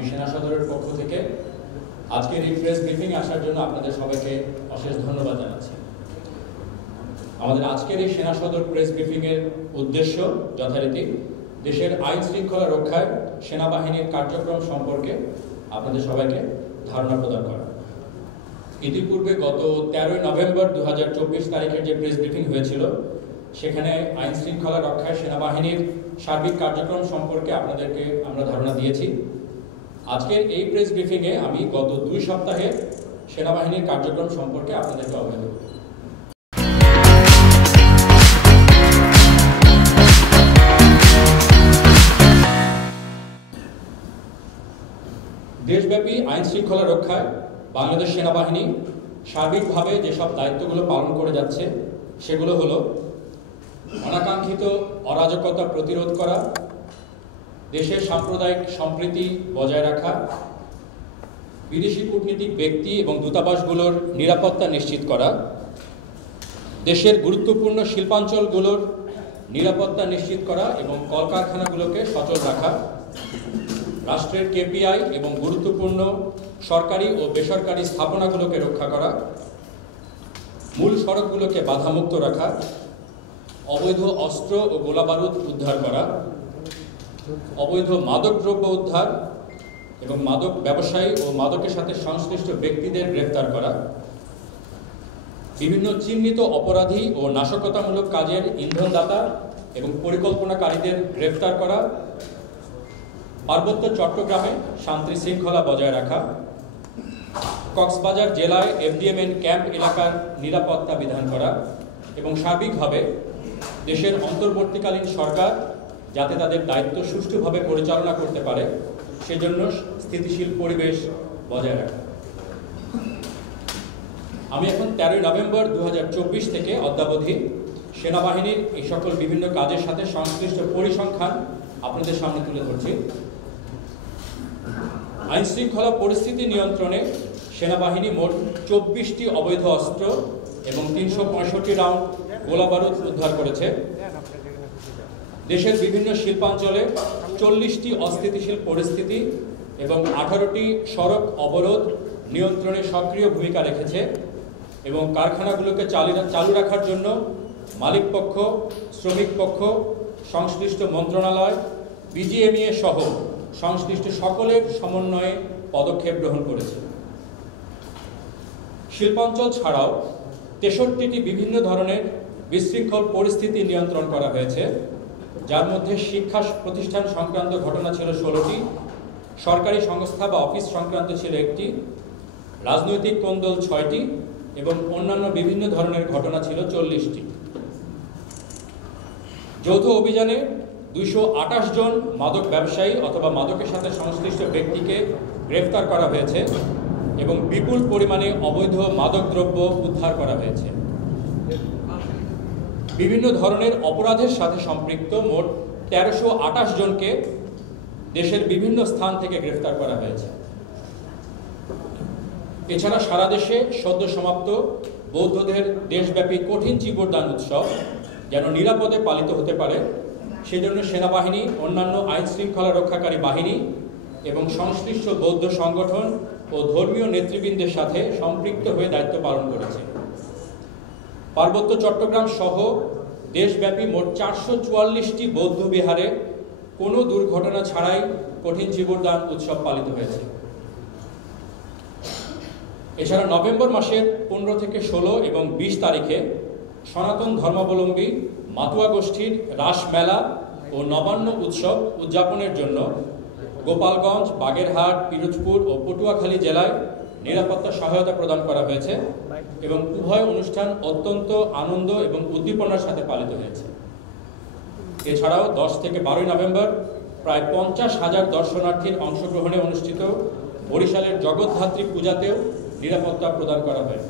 আমি সেনা সদরের পক্ষ থেকে আজকের এই প্রেস ব্রিফিং আসার জন্য আপনাদের সবাইকে অশেষ ধন্যবাদ জানাচ্ছি। আমাদের আজকের এই সেনা সদর প্রেস ব্রিফিং এর উদ্দেশ্য যথারীতি দেশের আইন শৃঙ্খলা রক্ষায় সেনাবাহিনীর কার্যক্রম সম্পর্কে আপনাদের সবাইকে ধারণা প্রদান করা। ইতিপূর্বে গত 13 নভেম্বর 2024 তারিখের যে প্রেস ব্রিফিং হয়েছিল সেখানে আইন শৃঙ্খলা রক্ষায় সেনাবাহিনীর সার্বিক কার্যক্রম সম্পর্কে আপনাদেরকে আমরা ধারণা দিয়েছি। আজকের এই প্রেস ব্রিফিংয়ে আমি গত 2 সপ্তাহে সেনাবাহিনীর কার্যক্রম সম্পর্কে আপনাদেরকে অবহিত করব। দেশব্যাপী আইন শৃঙ্খলা রক্ষায় বাংলাদেশ সেনাবাহিনী সার্বিকভাবে যেসব দায়িত্বগুলো পালন করে যাচ্ছে সেগুলো হলো অনাকাঙ্ক্ষিত অরাজকতা প্রতিরোধ করা, দেশের সাম্প্রদায়িক সম্প্রীতি বজায় রাখা, বিদেশি কূটনীতিক ব্যক্তি এবং দূতাবাসগুলোর নিরাপত্তা নিশ্চিত করা, দেশের গুরুত্বপূর্ণ শিল্পাঞ্চলগুলোর নিরাপত্তা নিশ্চিত করা এবং কলকারখানাগুলোকে সচল রাখা, রাষ্ট্রের কেপিআই এবং গুরুত্বপূর্ণ সরকারি ও বেসরকারি স্থাপনাগুলোকে রক্ষা করা, মূল সড়কগুলোকে বাধামুক্ত রাখা, অবৈধ অস্ত্র ও গোলাবারুদ উদ্ধার করা, অবৈধ মাদকদ্রব্য উদ্ধার এবং মাদক ব্যবসায়ী ও মাদকের সাথে সংশ্লিষ্ট ব্যক্তিদের গ্রেফতার করা, বিভিন্ন চিহ্নিত অপরাধী ও নাশকতামূলক কাজের ইন্ধনদাতা এবং পরিকল্পনাকারীদের গ্রেফতার করা, পার্বত্য চট্টগ্রামে শান্তি শৃঙ্খলা বজায় রাখা, কক্সবাজার জেলায় এফডিএমএন ক্যাম্প এলাকার নিরাপত্তা বিধান করা এবং সার্বিকভাবে দেশের অন্তর্বর্তীকালীন সরকার যাতে তাদের দায়িত্ব সুষ্ঠুভাবে পরিচালনা করতে পারে সেজন্য স্থিতিশীল পরিবেশ বজায় রাখা। আমি এখন 13 নভেম্বর 2024 থেকে অদ্যাবধি সেনাবাহিনীর এই সকল বিভিন্ন কাজের সাথে সংশ্লিষ্ট পরিসংখ্যান আপনাদের সামনে তুলে ধরছি। আইন শৃঙ্খলা পরিস্থিতি নিয়ন্ত্রণে সেনাবাহিনী মোট 24টি অবৈধ অস্ত্র এবং 365 রাউন্ড গোলাবারুদ উদ্ধার করেছে। দেশের বিভিন্ন শিল্পাঞ্চলে 40টি অস্থিতিশীল পরিস্থিতি এবং 18টি সড়ক অবরোধ নিয়ন্ত্রণে সক্রিয় ভূমিকা রেখেছে এবং কারখানাগুলোকে চালু রাখার জন্য মালিক পক্ষ, শ্রমিক পক্ষ, সংশ্লিষ্ট মন্ত্রণালয়, বিজিএমইএ সহ সংশ্লিষ্ট সকলের সমন্বয়ে পদক্ষেপ গ্রহণ করেছে। শিল্পাঞ্চল ছাড়াও 63টি বিভিন্ন ধরনের বিশৃঙ্খল পরিস্থিতি নিয়ন্ত্রণ করা হয়েছে, যার মধ্যে শিক্ষা প্রতিষ্ঠান সংক্রান্ত ঘটনা ছিল 16টি, সরকারি সংস্থা বা অফিস সংক্রান্ত ছিল 1টি, রাজনৈতিক কোন্দল 6টি এবং অন্যান্য বিভিন্ন ধরনের ঘটনা ছিল 40টি। যৌথ অভিযানে 228 জন মাদক ব্যবসায়ী অথবা মাদকের সাথে সংশ্লিষ্ট ব্যক্তিকে গ্রেফতার করা হয়েছে এবং বিপুল পরিমাণে অবৈধ মাদকদ্রব্য উদ্ধার করা হয়েছে। বিভিন্ন ধরনের অপরাধের সাথে সম্পৃক্ত মোট 1328 জনকে দেশের বিভিন্ন স্থান থেকে গ্রেফতার করা হয়েছে। এছাড়া সারা দেশে সদ্য সমাপ্ত বৌদ্ধদের দেশব্যাপী কঠিন চিবরদান উৎসব যেন নিরাপদে পালিত হতে পারে সেজন্য সেনাবাহিনী, অন্যান্য আইন শৃঙ্খলা রক্ষাকারী বাহিনী এবং সংশ্লিষ্ট বৌদ্ধ সংগঠন ও ধর্মীয় নেতৃবৃন্দের সাথে সম্পৃক্ত হয়ে দায়িত্ব পালন করেছে। পার্বত্য চট্টগ্রাম সহ দেশব্যাপী মোট 444টি বৌদ্ধ বিহারে কোনো দুর্ঘটনা ছাড়াই কঠিন চিবরদান উৎসব পালিত হয়েছে। এছাড়া নভেম্বর মাসের 15 থেকে 16 এবং 20 তারিখে সনাতন ধর্মাবলম্বী মাতুয়া গোষ্ঠীর রাস মেলা ও নবান্ন উৎসব উদযাপনের জন্য গোপালগঞ্জ, বাগেরহাট, পিরোজপুর ও পটুয়াখালী জেলায় নিরাপত্তা সহায়তা প্রদান করা হয়েছে এবং উভয় অনুষ্ঠান অত্যন্ত আনন্দ এবং উদ্দীপনার সাথে পালিত হয়েছে। এছাড়াও 10 থেকে 12 নভেম্বর প্রায় 50,000 দর্শনার্থীর অংশগ্রহণে অনুষ্ঠিত বরিশালের জগদ্ধাত্রী পূজাতেও নিরাপত্তা প্রদান করা হয়।